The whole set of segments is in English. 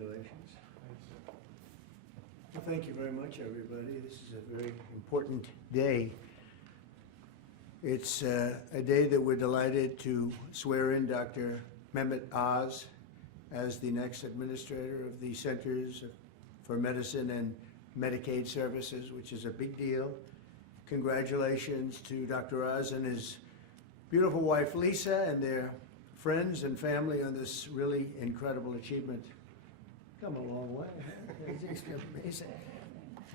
Congratulations. Well, thank you very much, everybody. This is a very important day. It's a day that we're delighted to swear in Dr. Mehmet Oz as the next administrator of the Centers for Medicine and Medicaid Services, which is a big deal. Congratulations to Dr. Oz and his beautiful wife, Lisa, and their friends and family on this really incredible achievement. Come a long way. It's amazing.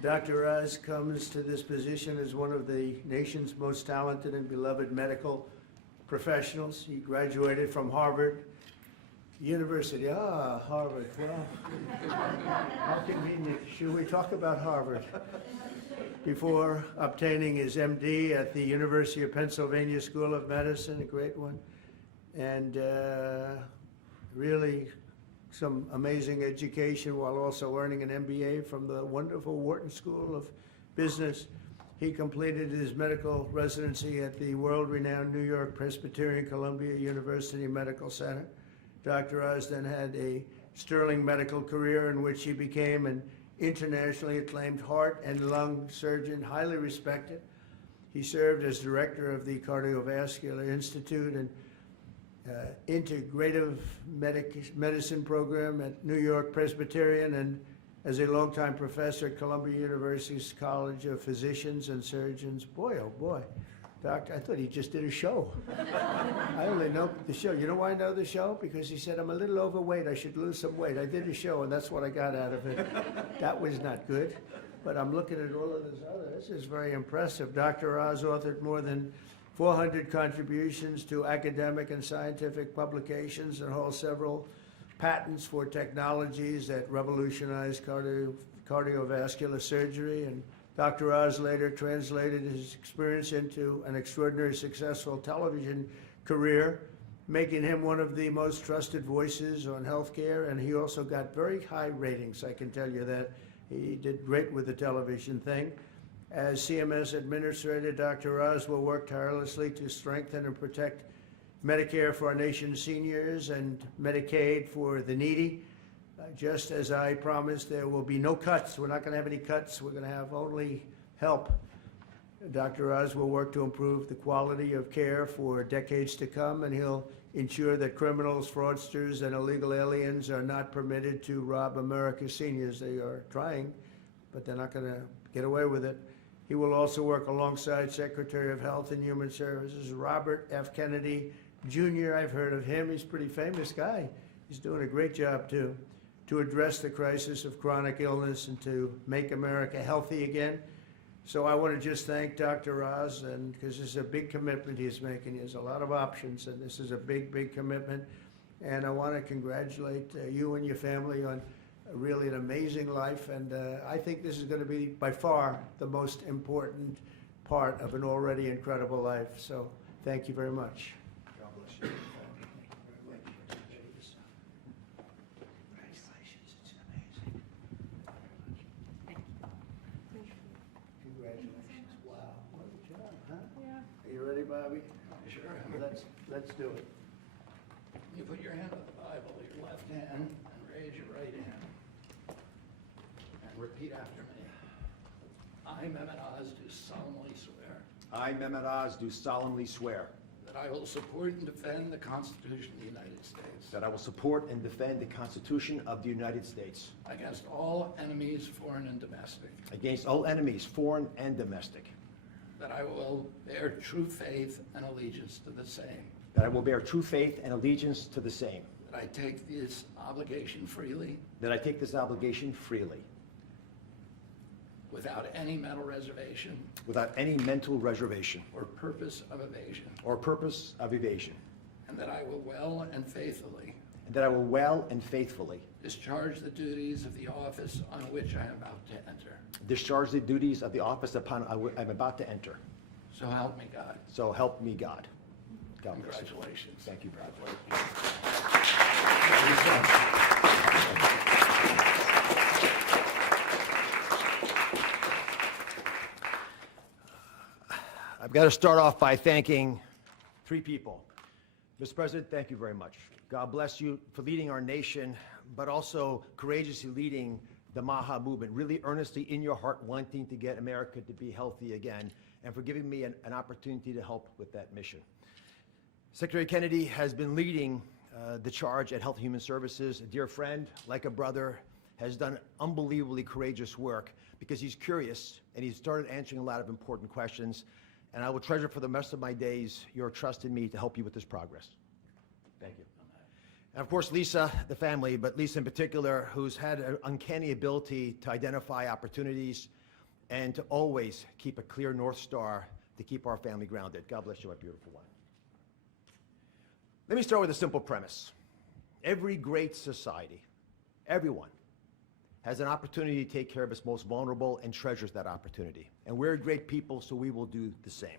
Dr. Oz comes to this position as one of the nation's most talented and beloved medical professionals. He graduated from Harvard University. Harvard. Well, how convenient. Should we talk about Harvard? Before obtaining his MD at the University of Pennsylvania School of Medicine, a great one, and really some amazing education while also earning an MBA from the wonderful Wharton School of Business. He completed his medical residency at the world-renowned New York Presbyterian Columbia University Medical Center. Dr. Oz then had a sterling medical career in which he became an internationally acclaimed heart and lung surgeon, highly respected. He served as director of the Cardiovascular Institute and Integrative Medicine program at New York Presbyterian, and as a longtime professor at Columbia University's College of Physicians and Surgeons. Boy, oh boy, Doctor, I thought he just did a show. I only know the show. You know why I know the show? Because he said, I'm a little overweight, I should lose some weight. I did a show, and that's what I got out of it. That was not good. But I'm looking at all of this other. This is very impressive. Dr. Oz authored more than 400 contributions to academic and scientific publications and holds several patents for technologies that revolutionize cardiovascular surgery. And Dr. Oz later translated his experience into an extraordinarily successful television career, making him one of the most trusted voices on healthcare. And he also got very high ratings, I can tell you that. He did great with the television thing. As CMS Administrator, Dr. Oz will work tirelessly to strengthen and protect Medicare for our nation's seniors and Medicaid for the needy. Just as I promised, there will be no cuts. We're not going to have any cuts. We're going to have only help. Dr. Oz will work to improve the quality of care for decades to come, and he'll ensure that criminals, fraudsters, and illegal aliens are not permitted to rob America's seniors. They are trying, but they're not going to get away with it. He will also work alongside Secretary of Health and Human Services, Robert F. Kennedy, Jr. I've heard of him. He's a pretty famous guy. He's doing a great job, too, to address the crisis of chronic illness and to make America healthy again. So I want to just thank Dr. Oz, and because this is a big commitment he's making. He has a lot of options, and this is a big, big commitment. And I want to congratulate you and your family on really an amazing life, and I think this is going to be by far the most important part of an already incredible life. So thank you very much. God bless you. Congratulations, it's amazing. Congratulations. Wow, what a job, huh? Yeah. Are you ready, Bobby? Sure. Let's do it. You put your hand on the Bible, your left hand, and raise your right hand. And repeat after me. I, Mehmet Oz, do solemnly swear I, Mehmet Oz, do solemnly swear that I will support and defend the Constitution of the United States that I will support and defend the Constitution of the United States against all enemies, foreign and domestic, against all enemies, foreign and domestic, that I will bear true faith and allegiance to the same, that I will bear true faith and allegiance to the same, that I take this obligation freely that I take this obligation freely, without any mental reservation without any mental reservation or purpose of evasion, or purpose of evasion, and that I will well and faithfully and that I will well and faithfully discharge the duties of the office on which I am about to enter. discharge the duties of the office upon I'm about to enter. So help me God. So help me God. God bless you. Congratulations. Thank you, brother. I've got to start off by thanking three people. Mr. President, thank you very much. God bless you for leading our nation but also courageously leading the MAHA movement, really earnestly in your heart wanting to get America to be healthy again, and for giving me an opportunity to help with that mission. Secretary Kennedy has been leading the charge at Health and Human Services. A dear friend, like a brother, has done unbelievably courageous work because he's curious and he's started answering a lot of important questions. And I will treasure for the rest of my days your trust in me to help you with this progress. Thank you. And of course, Lisa, the family, but Lisa in particular, who's had an uncanny ability to identify opportunities and to always keep a clear North Star to keep our family grounded. God bless you, my beautiful one. Let me start with a simple premise. Every great society, everyone, has an opportunity to take care of its most vulnerable and treasures that opportunity. And we're great people, so we will do the same.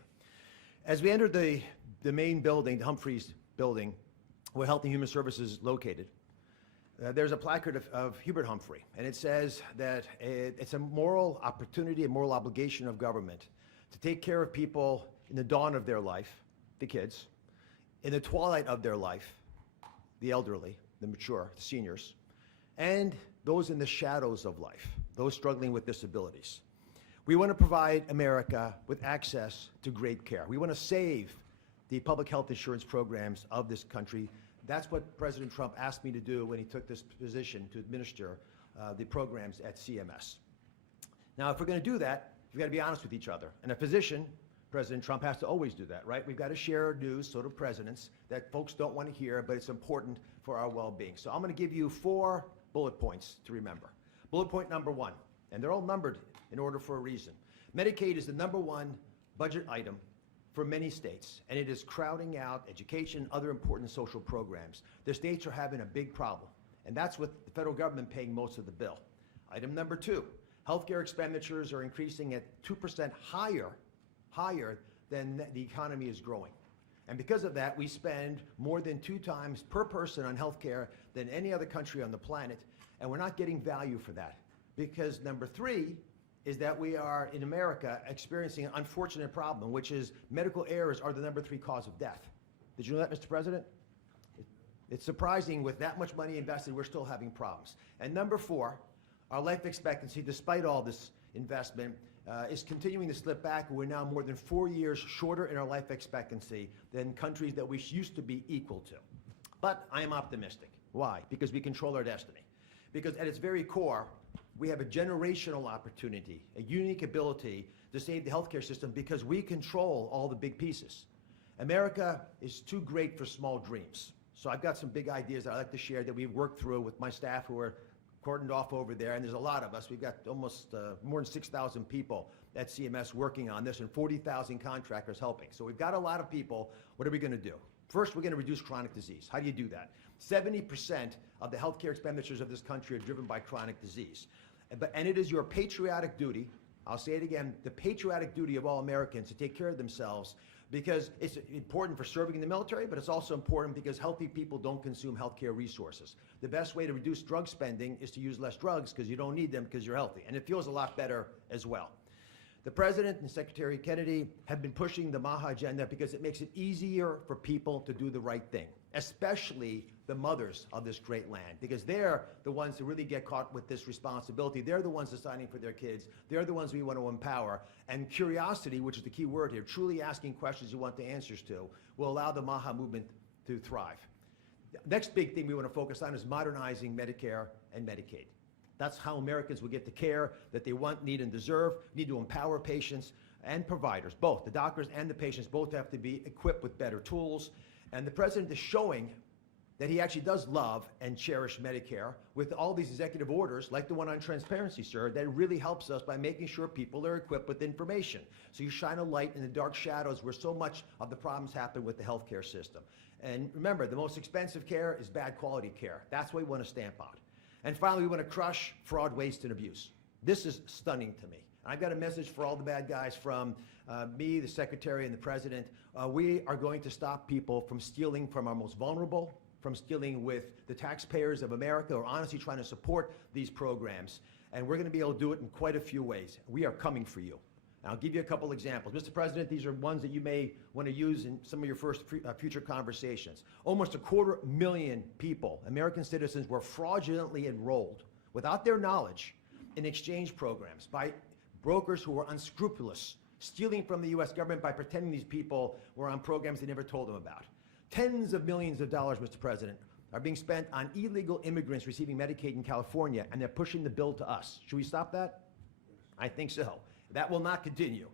As we entered the main building, the Humphreys building, where Health and Human Services is located, there's a placard of Hubert Humphrey, and it says that it's a moral opportunity, a moral obligation of government to take care of people in the dawn of their life, the kids, in the twilight of their life, the elderly, the mature, the seniors, and those in the shadows of life, those struggling with disabilities. We want to provide America with access to great care. We want to save the public health insurance programs of this country. That's what President Trump asked me to do when he took this position to administer the programs at CMS. Now, if we're going to do that, we've got to be honest with each other. And a physician, President Trump, has to always do that, right? We've got to share news, so do presidents, that folks don't want to hear, but it's important for our well-being. So I'm going to give you 4 bullet points to remember. Bullet point number 1, and they're all numbered in order for a reason. Medicaid is the #1 budget item for many states, and it is crowding out education, other important social programs. The states are having a big problem, and that's with the federal government paying most of the bill. Item number 2, healthcare expenditures are increasing at 2% higher than the economy is growing. And because of that, we spend more than 2 times per person on healthcare than any other country on the planet, and we're not getting value for that. Because number 3 is that we are, in America, experiencing an unfortunate problem, which is medical errors are the number 3 cause of death. Did you know that, Mr. President? It's surprising, with that much money invested, we're still having problems. And number 4, our life expectancy, despite all this investment, is continuing to slip back. We're now more than 4 years shorter in our life expectancy than countries that we used to be equal to. But I am optimistic. Why? Because we control our destiny. Because at its very core, we have a generational opportunity, a unique ability to save the healthcare system because we control all the big pieces. America is too great for small dreams. So I've got some big ideas that I'd like to share that we've worked through with my staff who are cordoned off over there, and there's a lot of us. We've got almost more than 6,000 people at CMS working on this and 40,000 contractors helping. So we've got a lot of people. What are we going to do? First, we're going to reduce chronic disease. How do you do that? 70% of the healthcare expenditures of this country are driven by chronic disease. And it is your patriotic duty, I'll say it again, the patriotic duty of all Americans to take care of themselves, because it's important for serving in the military, but it's also important because healthy people don't consume healthcare resources. The best way to reduce drug spending is to use less drugs because you don't need them because you're healthy. And it feels a lot better as well. The President and Secretary Kennedy have been pushing the MAHA agenda because it makes it easier for people to do the right thing, especially the mothers of this great land, because they're the ones who really get caught with this responsibility. They're the ones deciding for their kids. They're the ones we want to empower. And curiosity, which is the key word here, truly asking questions you want the answers to, will allow the MAHA movement to thrive. The next big thing we want to focus on is modernizing Medicare and Medicaid. That's how Americans will get the care that they want, need, and deserve. Need to empower patients and providers, both. The doctors and the patients both have to be equipped with better tools. And the President is showing that he actually does love and cherish Medicare with all these executive orders, like the one on transparency, sir, that really helps us by making sure people are equipped with information. So you shine a light in the dark shadows where so much of the problems happen with the healthcare system. And remember, the most expensive care is bad quality care. That's what we want to stamp out. And finally, we want to crush fraud, waste, and abuse. This is stunning to me. I've got a message for all the bad guys from me, the Secretary, and the President. We are going to stop people from stealing from our most vulnerable, from stealing with the taxpayers of America, or honestly trying to support these programs. And we're going to be able to do it in quite a few ways. We are coming for you. And I'll give you a couple examples. Mr. President, these are ones that you may want to use in some of your future conversations. Almost 250,000 people, American citizens, were fraudulently enrolled without their knowledge in exchange programs by brokers who were unscrupulous, stealing from the U.S. government by pretending these people were on programs they never told them about. Tens of millions of dollars, Mr. President, are being spent on illegal immigrants receiving Medicaid in California, and they're pushing the bill to us. Should we stop that? I think so. That will not continue.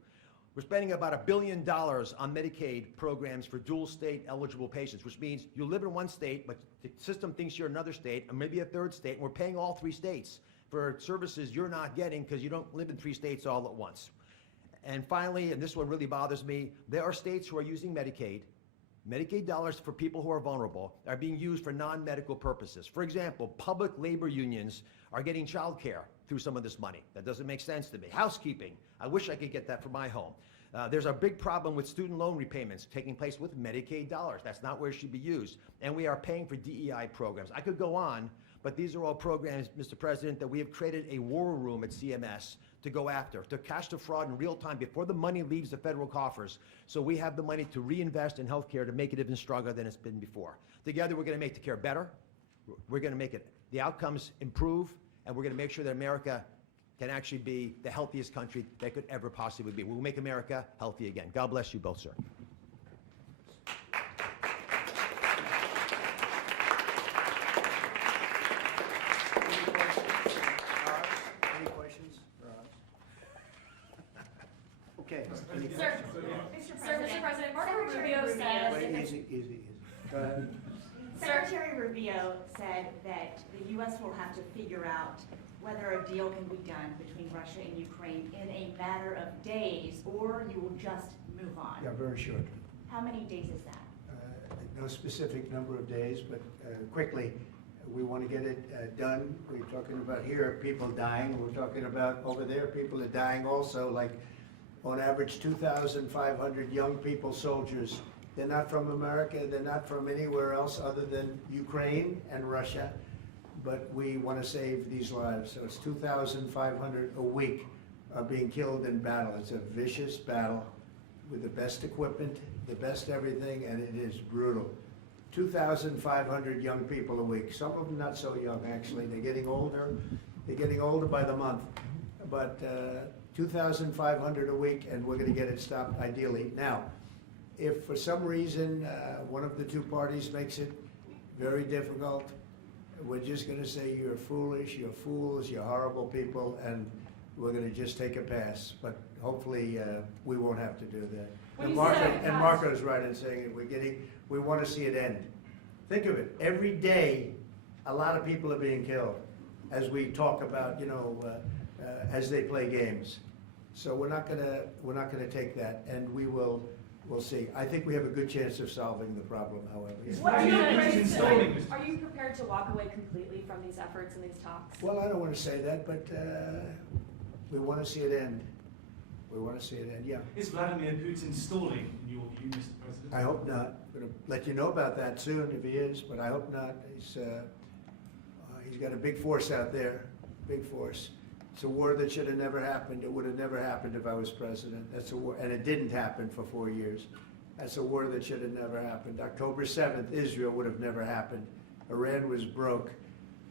We're spending about $1 billion on Medicaid programs for dual state eligible patients, which means you live in one state, but the system thinks you're another state, or maybe a third state, and we're paying all 3 states for services you're not getting because you don't live in 3 states all at once. And finally, and this one really bothers me, there are states who are using Medicaid dollars for people who are vulnerable are being used for non-medical purposes. For example, public labor unions are getting child care through some of this money. That doesn't make sense to me. Housekeeping, I wish I could get that for my home. There's a big problem with student loan repayments taking place with Medicaid dollars. That's not where it should be used. And we are paying for DEI programs. I could go on, but these are all programs, Mr. President, that we have created a war room at CMS to go after, to catch the fraud in real time before the money leaves the federal coffers, so we have the money to reinvest in healthcare to make it even stronger than it's been before. Together, we're going to make the care better. We're going to make the outcomes improve, and we're going to make sure that America can actually be the healthiest country that could ever possibly be. We'll make America healthy again. God bless you both, sir. Any questions for us? Okay. Any Sir, Mr. President, Marco Rubio said, Wait, easy. Go ahead. Secretary Rubio said that the U.S. will have to figure out whether a deal can be done between Russia and Ukraine in a matter of days, or you will just move on. Yeah, very short. How many days is that? No specific number of days, but quickly, we want to get it done. We're talking about here, people dying. We're talking about over there, people are dying also, like on average 2,500 young people, soldiers. They're not from America, they're not from anywhere else other than Ukraine and Russia, but we want to save these lives. So it's 2,500 a week are being killed in battle. It's a vicious battle with the best equipment, the best everything, and it is brutal. 2,500 young people a week. Some of them not so young, actually. They're getting older. They're getting older by the month. But 2,500 a week, and we're going to get it stopped ideally. Now, if for some reason one of the two parties makes it very difficult, we're just going to say you're foolish, you're fools, you're horrible people, and we're going to just take a pass. But hopefully we won't have to do that. And Marco's right in saying it. We want to see it end. Think of it. Every day, a lot of people are being killed, as we talk about, as they play games. So we're not gonna take that, and we'll see. I think we have a good chance of solving the problem, however. Yeah. What are you prepared to walk away completely from these efforts and these talks? Well, I don't want to say that, but we want to see it end. We want to see it end, yeah. Is Vladimir Putin stalling, in your view, Mr. President? I hope not. I'm going to let you know about that soon if he is, but I hope not. He's got a big force out there, big force. It's a war that should have never happened. It would have never happened if I was president. That's a war, and it didn't happen for 4 years. That's a war that should have never happened. October 7th, Israel would have never happened. Iran was broke,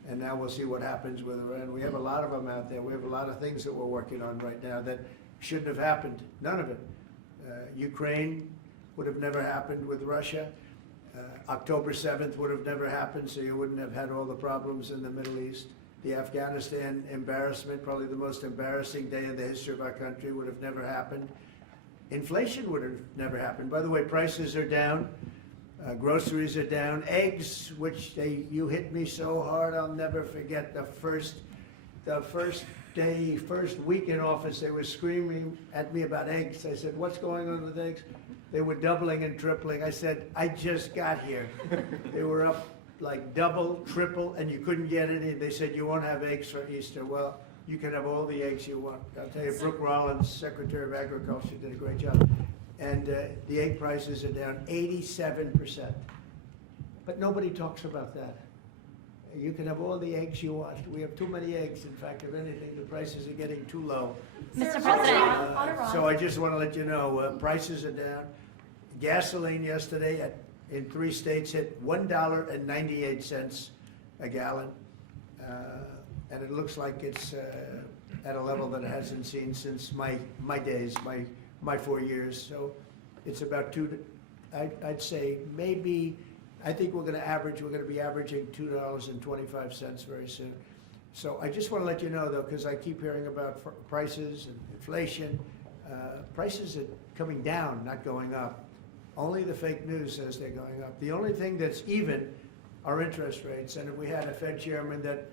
and now we'll see what happens with Iran. We have a lot of them out there. We have a lot of things that we're working on right now that shouldn't have happened. None of it. Ukraine would have never happened with Russia. October 7th would have never happened, so you wouldn't have had all the problems in the Middle East. The Afghanistan embarrassment, probably the most embarrassing day in the history of our country, would have never happened. Inflation would have never happened. By the way, prices are down. Groceries are down. Eggs, which you hit me so hard, I'll never forget the first week in office, they were screaming at me about eggs. I said, what's going on with eggs? They were doubling and tripling. I said, I just got here. They were up like double, triple, and you couldn't get any. They said, you won't have eggs for Easter. Well, you can have all the eggs you want. I'll tell you, Brooke Rollins, Secretary of Agriculture, did a great job. And the egg prices are down 87%. But nobody talks about that. You can have all the eggs you want. We have too many eggs. In fact, if anything, the prices are getting too low. Mr. President, President, on Iran. So I just want to let you know, prices are down. Gasoline yesterday in 3 states hit $1.98 a gallon. And it looks like it's at a level that it hasn't seen since my days, my 4 years. So it's about I'd say maybe, I think we're going to be averaging $2.25 very soon. So I just want to let you know, though, because I keep hearing about prices and inflation. Prices are coming down, not going up. Only the fake news says they're going up. The only thing that's even are interest rates. And if we had a Fed chairman that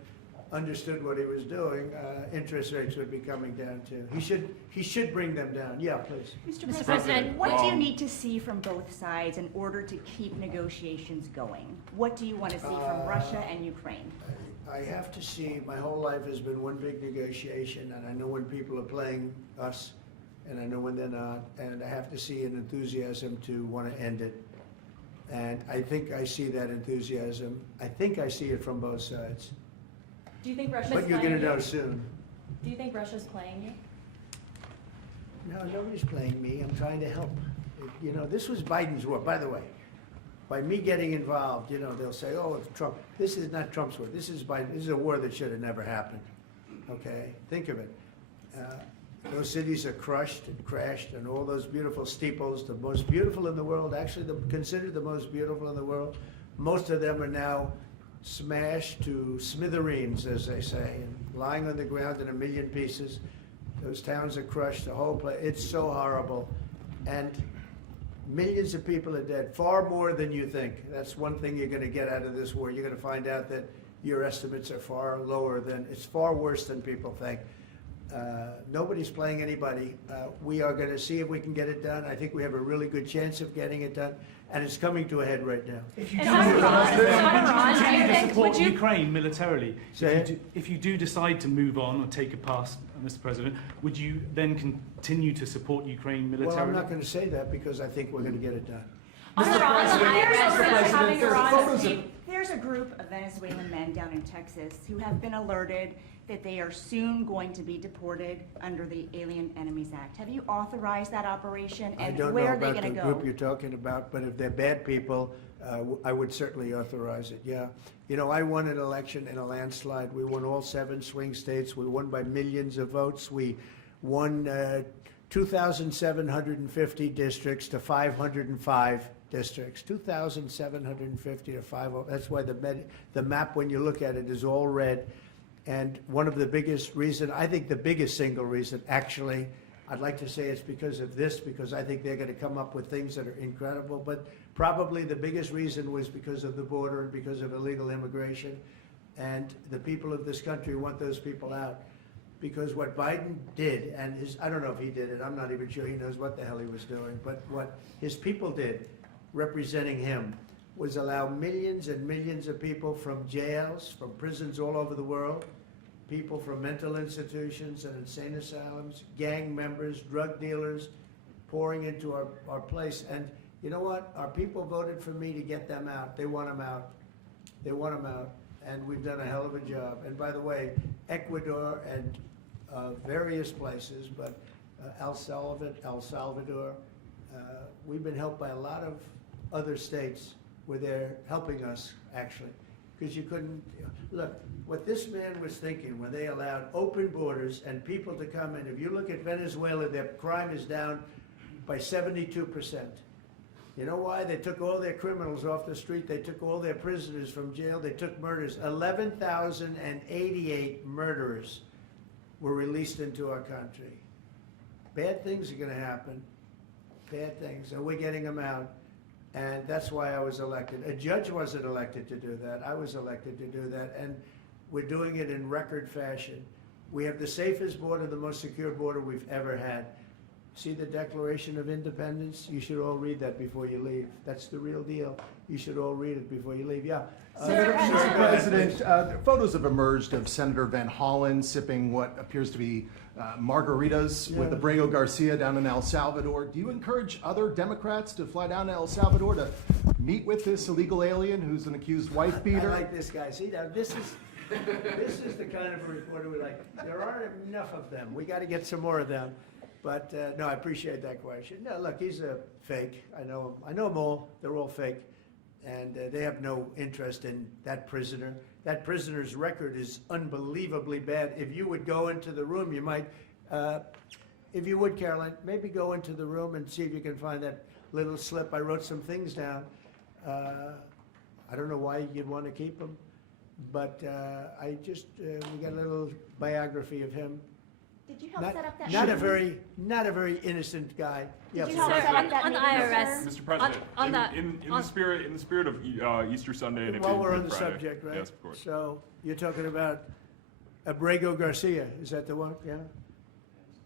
understood what he was doing, interest rates would be coming down too. He should bring them down. Yeah, please. Mr. President, what do you need to see from both sides in order to keep negotiations going? What do you want to see from Russia and Ukraine? I have to see, my whole life has been one big negotiation, and I know when people are playing us, and I know when they're not, and I have to see an enthusiasm to want to end it. And I think I see that enthusiasm. I think I see it from both sides. Do you think Russia's But you're playing going to you? know soon. Do you think Russia's playing you? No, nobody's playing me. I'm trying to help. You know, this was Biden's war, by the way. By me getting involved, you know, they'll say, oh, it's Trump. This is not Trump's war. This is Biden. This is a war that should have never happened. Okay? Think of it. Those cities are crushed and crashed, and all those beautiful steeples, the most beautiful in the world, actually considered the most beautiful in the world, most of them are now smashed to smithereens, as they say, and lying on the ground in a million pieces. Those towns are crushed, the whole place. It's so horrible. And millions of people are dead, far more than you think. That's one thing you're going to get out of this war. You're going to find out that your estimates are far lower than, it's far worse than people think. Nobody's playing anybody. We are going to see if we can get it done. I think we have a really good chance of getting it done, and it's coming to a head right now. If you And do on Iran, decide and on Iran, do you to think- support would you- Ukraine militarily, Say if you do decide to move on or take a pass, Mr. President, would you then continue to support Ukraine Well, militarily? I'm not going to say that because I think we're going to get it done. On Iran, the IRS is having Iran. There's a group of Venezuelan men down in Texas who have been alerted that they are soon going to be deported under the Alien Enemies Act. Have you authorized that operation, I and don't know where are they about going the to go? group you're talking about, but if they're bad people, I would certainly authorize it, yeah. You know, I won an election in a landslide. We won all 7 swing states. We won by millions of votes. We won 2,750 districts to 505 districts. 2,750 to 505. That's why the map, when you look at it, is all red. And one of the biggest reason, I think the biggest single reason, actually, I'd like to say it's because of this, because I think they're going to come up with things that are incredible, but probably the biggest reason was because of the border and because of illegal immigration. And the people of this country want those people out. Because what Biden did, and I don't know if he did it, I'm not even sure he knows what the hell he was doing, but what his people did, representing him, was allow millions and millions of people from jails, from prisons all over the world, people from mental institutions and insane asylums, gang members, drug dealers, pouring into our place. And you know what? Our people voted for me to get them out. They want them out. They want them out. And we've done a hell of a job. And by the way, Ecuador and various places, but El Salvador, we've been helped by a lot of other states where they're helping us, actually. Because you couldn't, look, what this man was thinking when they allowed open borders and people to come in, if you look at Venezuela, their crime is down by 72%. You know why? They took all their criminals off the street. They took all their prisoners from jail. They took murders. 11,088 murderers were released into our country. Bad things are going to happen. Bad things. And we're getting them out. And that's why I was elected. A judge wasn't elected to do that. I was elected to do that. And we're doing it in record fashion. We have the safest border, the most secure border we've ever had. see the Declaration of Independence? You should all read that before you leave. That's the real deal. You should all read it before you leave. Yeah. Mr. President, photos have emerged of Senator Van Hollen sipping what appears to be margaritas with Yeah. Abrego Garcia down in El Salvador. Do you encourage other Democrats to fly down to El Salvador to meet with this illegal alien who's an accused wife I beater? like this guy. See, now this is the kind of a reporter we like. There aren't enough of them. We got to get some more of them. But no, I appreciate that question. No, look, he's a fake. I know him. I know them all. They're all fake, and they have no interest in that prisoner. That prisoner's record is unbelievably bad. If you would go into the room, you might, if you would, Caroline, maybe go into the room and see if you can find that little slip. I wrote some things down. I don't know why you'd want to keep him, but I just we got a little biography of him. Did you help Not, set up that? not a meeting? very innocent guy. Did Yeah, you help sir. set up that on the meeting, IRS. sir? Mr. President, on the- in on- the spirit of Easter Sunday and it While being we're on Good the Friday. subject, right? Yes, of course. So you're talking about Abrego Garcia, is that the one? Yeah?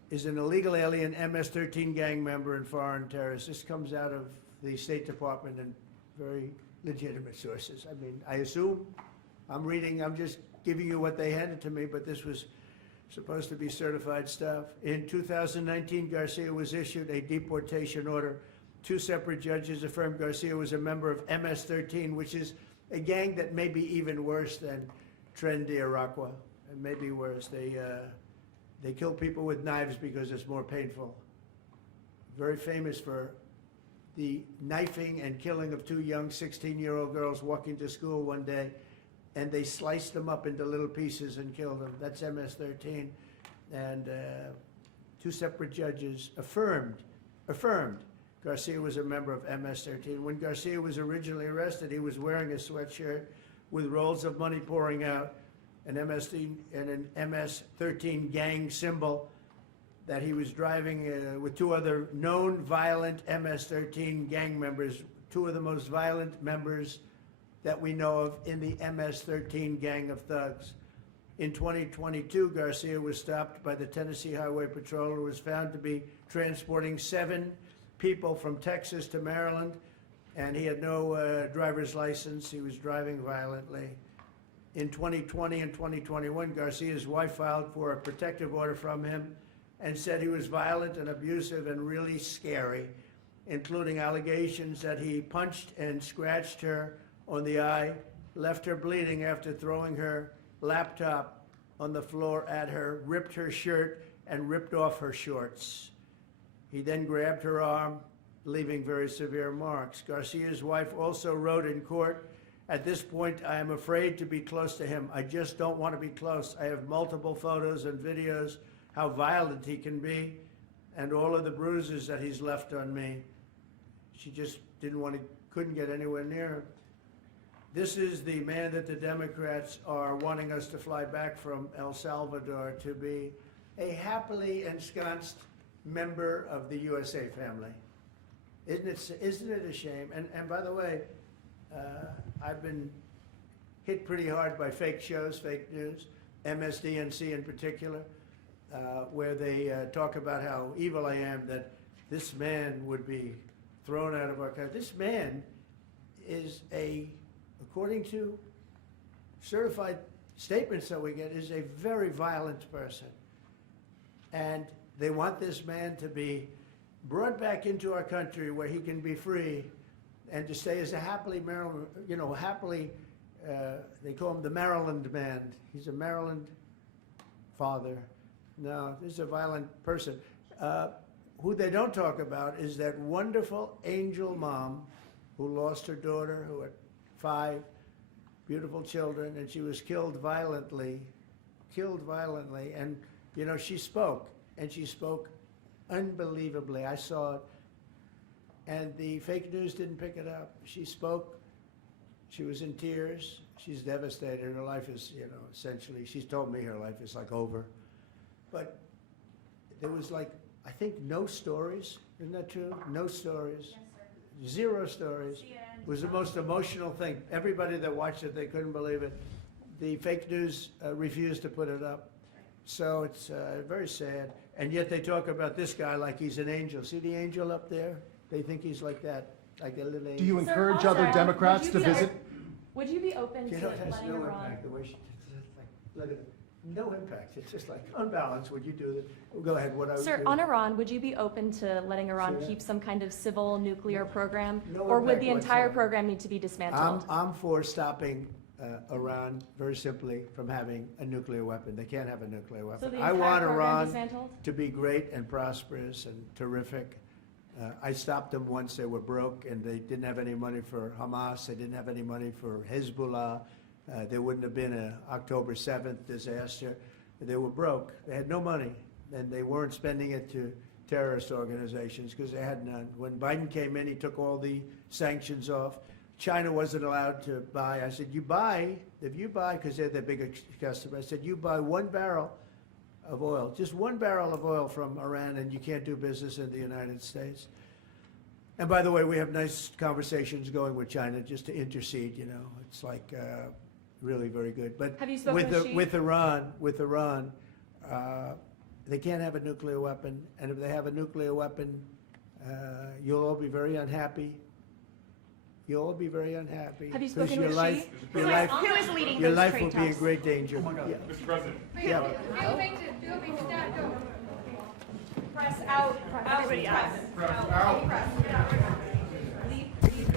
Is an illegal alien MS-13 gang member and foreign terrorist. This comes out of the State Department and very legitimate sources. I mean, I assume, I'm just giving you what they handed to me, but this was supposed to be certified stuff. In 2019, Garcia was issued a deportation order. 2 separate judges affirmed Garcia was a member of MS-13, which is a gang that may be even worse than Tren de Aragua. It may be worse. They kill people with knives because it's more painful. Very famous for the knifing and killing of 2 young 16-year-old girls walking to school one day, and they sliced them up into little pieces and killed them. That's MS-13. And 2 separate judges affirmed Garcia was a member of MS-13. When Garcia was originally arrested, he was wearing a sweatshirt with rolls of money pouring out, an MS-13 gang symbol that he was driving with 2 other known violent MS-13 gang members, 2 of the most violent members that we know of in the MS-13 gang of thugs. In 2022, Garcia was stopped by the Tennessee Highway Patrol and was found to be transporting 7 people from Texas to Maryland, and he had no driver's license. He was driving violently. In 2020 and 2021, Garcia's wife filed for a protective order from him and said he was violent and abusive and really scary, including allegations that he punched and scratched her on the eye, left her bleeding after throwing her laptop on the floor at her, ripped her shirt, and ripped off her shorts. He then grabbed her arm, leaving very severe marks. Garcia's wife also wrote in court, "At this point, I am afraid to be close to him. I just don't want to be close. I have multiple photos and videos how violent he can be and all of the bruises that he's left on me." She just couldn't get anywhere near him. This is the man that the Democrats are wanting us to fly back from El Salvador to be a happily ensconced member of the USA family. Isn't it a shame? And by the way, I've been hit pretty hard by fake shows, fake news, MSDNC in particular, where they talk about how evil I am, that this man would be thrown out of our country. This man is according to certified statements that we get, is a very violent person. And they want this man to be brought back into our country where he can be free and to stay as a happily Maryland, they call him the Maryland man. He's a Maryland father. No, this is a violent person. Who they don't talk about is that wonderful angel mom who lost her daughter, who had 5 beautiful children, and she was killed violently. And, she spoke, and she spoke unbelievably. I saw it, and the fake news didn't pick it up. She spoke. She was in tears. She's devastated. Her life is, essentially, she's told me her life is like over. But there was I think no stories. Isn't that true? No stories. Yes, sir. 0 stories. It was the most emotional thing. Everybody that watched it, they couldn't believe it. The fake news refused to put it up. So it's very sad. And yet they talk about this guy like he's an angel. See the angel up there? They think he's like that, like a little angel. Do you Sir, encourage also, other Democrats would to you be- visit? Would you be open You to know, it has letting no Iran? impact, the way she, it's like, let it, no impact, it's just like unbalanced, would you do that? Go ahead, what I would do. Sir, on Iran, would you be open to letting Iran Say that. keep some kind of civil nuclear program? No Or would impact the entire whatsoever. program need to be dismantled? I'm for stopping Iran, very simply, from having a nuclear weapon. They can't have a nuclear So weapon. the I entire want program Iran dismantled? to be great and prosperous and terrific. I stopped them once they were broke and they didn't have any money for Hamas, they didn't have any money for Hezbollah. There wouldn't have been an October 7th disaster. They were broke, they had no money, and they weren't spending it to terrorist organizations because they had none. When Biden came in, he took all the sanctions off. China wasn't allowed to buy. I said, you buy, if you buy, because they're the biggest customer, I said, you buy 1 barrel of oil, just 1 barrel of oil from Iran, and you can't do business in the United States. And by the way, we have nice conversations going with China just to intercede, you know. It's like really very good. But Have you spoken with with Xi? with Iran, they can't have a nuclear weapon, and if they have a nuclear weapon, you'll all be very unhappy. You'll all be very unhappy. Have you 'cause spoken your with life, Xi? your life, Who is leading your those life trade will be in talks? great danger. Yeah. Mr. President. Yeah. Press out, Everybody out. Press. Leave, leave.